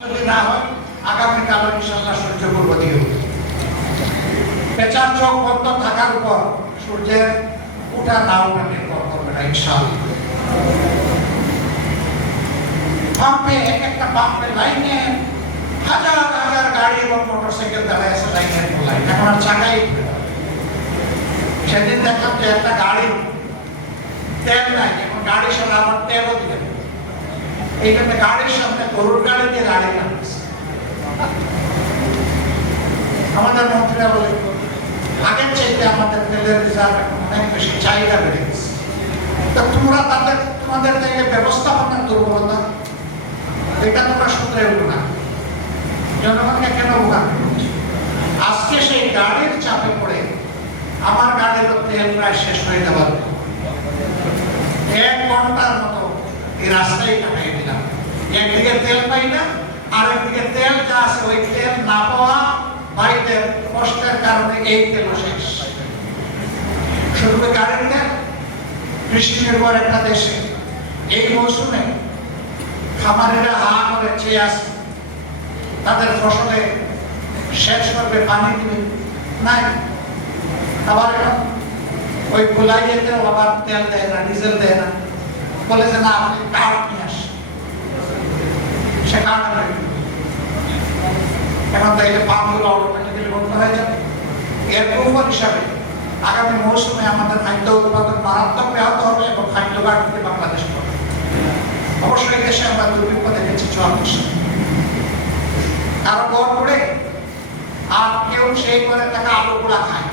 যদি না হয় আগামীকাল ইনশাআল্লাহ সূর্য পূর্ব দিকে উঠবে। পেঁচার চোখ বন্ধ থাকার উপর সূর্যের উঠা না ওঠা নির্ভর করবে না ইনশাআল্লাহ। পাম্পে একটা পাম্পে লাইনে হাজার হাজার গাড়ি এবং মোটরসাইকেল দাঁড়ায় আছে লাইনের লাইন, এখন আর চাকাই সেদিন দেখলাম যে একটা গাড়ি তেল নাই, এখন গাড়ির সাথে আমার তেলও দিলেন, এই জন্য গাড়ির সামনে গরুর গাড়ি দিয়ে গাড়ি নামছে। আমাদের মন্ত্রীরা বলে আগের চাইতে আমাদের তেলের রিজার্ভ অনেক বেশি চাহিদা বেড়ে গেছে, তো তোমরা তোমাদের থেকে ব্যবস্থাপনার দুর্বলতা এটা তোমরা শুধরে উঠো না, জনগণকে কেন বোকা করছো? আজকে সেই গাড়ির চাপে পড়ে আমার গাড়ির তেল প্রায় শেষ হয়ে যাবার 1 ঘন্টার মতো এই রাস্তায় কাটাই দিলাম। একদিকে তেল পাই না, আর একদিকে তেল যা আছে ওই তেল না পাওয়া ভাইদের কষ্টের কারণে এই তেল শেষ। শুধু গাড়ির তেল, কৃষি নির্ভর একটা দেশে এই মৌসুমে খামারেরা হা করে চেয়ে আসে, তাদের ফসলে শেষ করবে, পানি দিবে নাই, আবার এখন ওই গোলাইয়েতেও আবার তেল দেয় না, ডিজেল দেয় না, বলে যে না আপনি কার্ড নিয়ে আসেন, সে কার্ড এখন তাইলে পাম্পগুলো অটোমেটিক্যালি বন্ধ হয়ে যাবে। এর প্রভাব হিসাবে আগামী মৌসুমে আমাদের খাদ্য উৎপাদন মারাত্মক ব্যাহত হবে এবং খাদ্য ঘাটতি বাংলাদেশ পড়বে। অবশ্যই দেশে আমরা দুর্ভিক্ষ দেখেছি 54 সালে, কারো গড় পড়ে আর কেউ সেই করে তাকে আলু পোড়া খায়।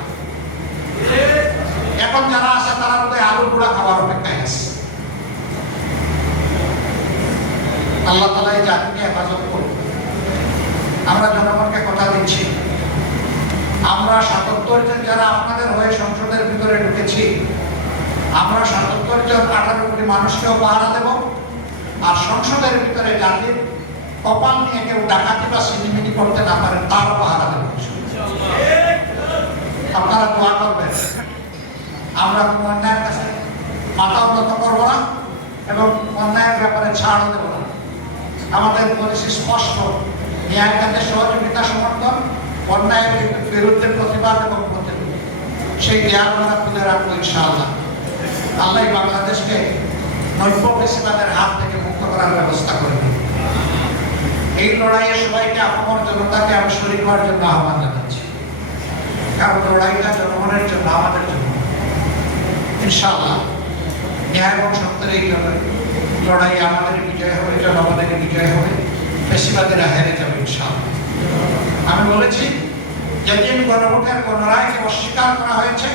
এখন যারা আছে তারা বোধহয় আলু পোড়া খাবার অপেক্ষায় আছে। আল্লাহ তাআলা এই জাতিকে হেফাজত করুন। আমরা জনগণকে কথা দিচ্ছি, আমরা 77 জন যারা আপনাদের হয়ে সংসদের ভিতরে ঢুকেছি, আমরা 77 জন 18 কোটি মানুষকেও পাহারা দেব, আর সংসদের ভিতরে জাতির কপাল নিয়ে কেউ ডাকাতি বা সিনিমিনি করতে না পারে তার পাহারা দেব। আপনারা দোয়া করবেন, আমরা কোনো অন্যায়ের কাছে মাথা উন্নত করবো না এবং অন্যায়ের ব্যাপারে ছাড়ও দেব না। আমাদের পলিসি স্পষ্ট, ন্যায়ের কাছে সহযোগিতা সমর্থন, অন্যায়ের বিরুদ্ধে প্রতিবাদ এবং প্রতিরোধ, সেই জ্ঞান আমরা তুলে রাখবো ইনশাআল্লাহ। আল্লাহ বাংলাদেশকে নৈব পেশিবাদের হাত থেকে মুক্ত করার ব্যবস্থা করবে। এই লড়াইয়ে সবাইকে আপনার জনতাকে আমি শরীর হওয়ার জন্য আহ্বান জানাচ্ছি, কারণ লড়াইটা জনগণের জন্য, আমাদের জন্য। ইনশাআল্লাহ ন্যায় এবং সত্যের এই লড়াই আমাদের বিজয় হবে, জনগণের বিজয় হবে, পেশিবাদীরা হেরে যাবে ইনশাআল্লাহ। আমি বলেছি যেদিন গণভোটের কোন রায়কে অস্বীকার করা হয়েছে